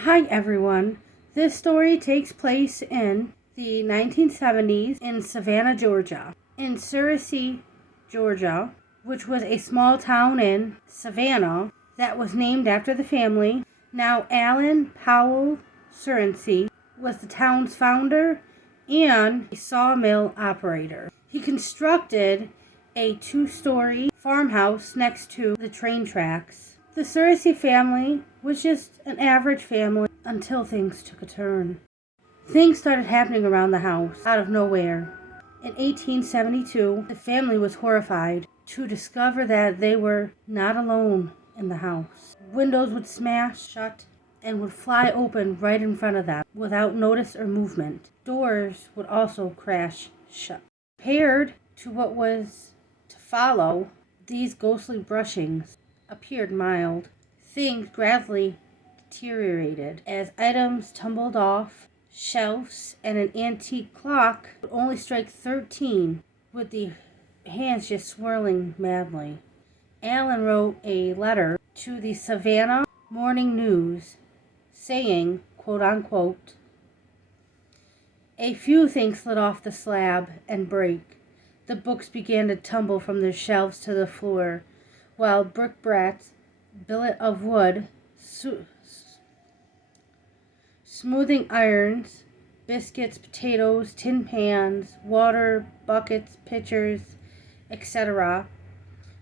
Hi everyone. This story takes place in the 1970s in Savannah, Georgia. In Surrency, Georgia, which was a small town in Savannah that was named after the family. Now, Alan Powell Surrency was the town's founder and a sawmill operator. He constructed a 2-story farmhouse next to the train tracks. The Surrency family was just an average family until things took a turn. Things started happening around the house out of nowhere. In 1872, the family was horrified to discover that they were not alone in the house. Windows would smash shut and would fly open right in front of them without notice or movement. Doors would also crash shut. Compared to what was to follow, these ghostly brushings appeared mild. Things gradually deteriorated as items tumbled off shelves and an antique clock would only strike 13 with the hands just swirling madly. Alan wrote a letter to the Savannah Morning News saying, quote unquote, "A few things slid off the slab and break. The books began to tumble from their shelves to the floor, while bric-a-brac, billet of wood, smoothing irons, biscuits, potatoes, tin pans, water, buckets, pitchers, etc.,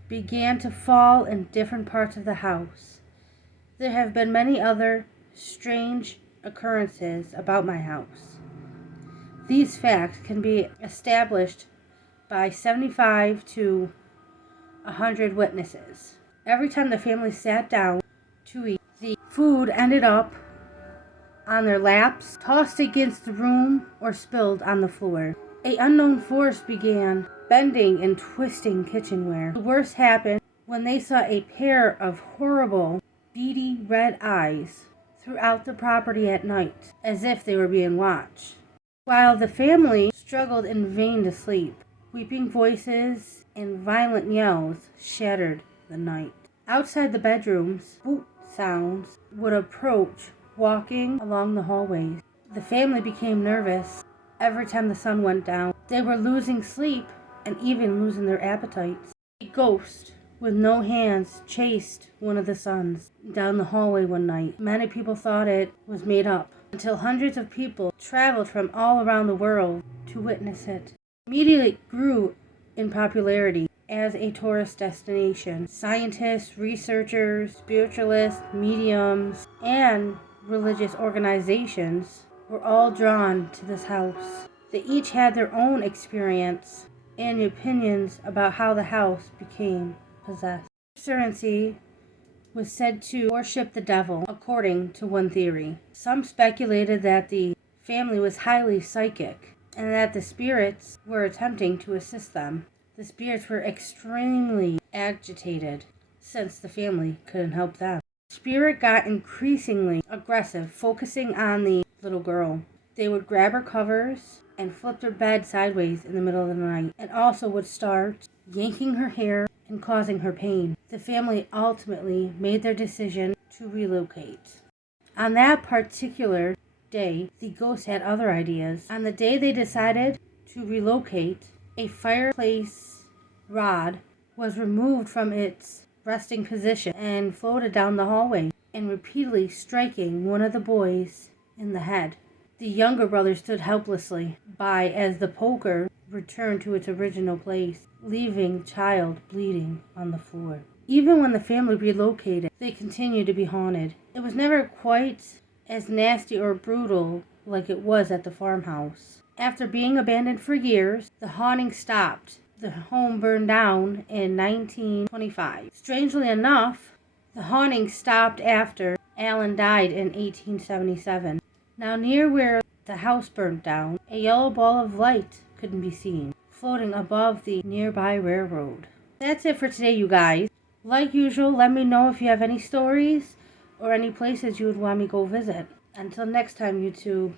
began to fall in different parts of the house. There have been many other strange occurrences about my house. These facts can be established by 75 to 100 witnesses. Every time the family sat down to eat, the food ended up on their laps, tossed against the room, or spilled on the floor. An unknown force began bending and twisting kitchenware. The worst happened when they saw a pair of horrible, beady red eyes throughout the property at night, as if they were being watched. While the family struggled in vain to sleep, weeping voices and violent yells shattered the night. Outside the bedrooms, boot sounds would approach, walking along the hallways. The family became nervous every time the sun went down. They were losing sleep and even losing their appetites. A ghost with no hands chased one of the sons down the hallway one night. Many people thought it was made up, until hundreds of people traveled from all around the world to witness it. Immediately it grew in popularity as a tourist destination. Scientists, researchers, spiritualists, mediums, and religious organizations were all drawn to this house. They each had their own experience and opinions about how the house became possessed. Surrency was said to worship the devil, according to one theory. Some speculated that the family was highly psychic and that the spirits were attempting to assist them. The spirits were extremely agitated since the family couldn't help them. The spirit got increasingly aggressive, focusing on the little girl. They would grab her covers and flip their bed sideways in the middle of the night, and also would start yanking her hair and causing her pain. The family ultimately made their decision to relocate. On that particular day, the ghost had other ideas. On the day they decided to relocate, a fireplace rod was removed from its resting position and floated down the hallway and repeatedly striking one of the boys in the head. The younger brother stood helplessly by as the poker returned to its original place, leaving the child bleeding on the floor. Even when the family relocated, they continued to be haunted. It was never quite as nasty or brutal like it was at the farmhouse. After being abandoned for years, the haunting stopped. The home burned down in 1925. Strangely enough, the haunting stopped after Alan died in 1877. Now, near where the house burned down, a yellow ball of light could be seen, floating above the nearby railroad. That's it for today, you guys. Like usual, let me know if you have any stories or any places you would want me to go visit. Until next time, YouTube.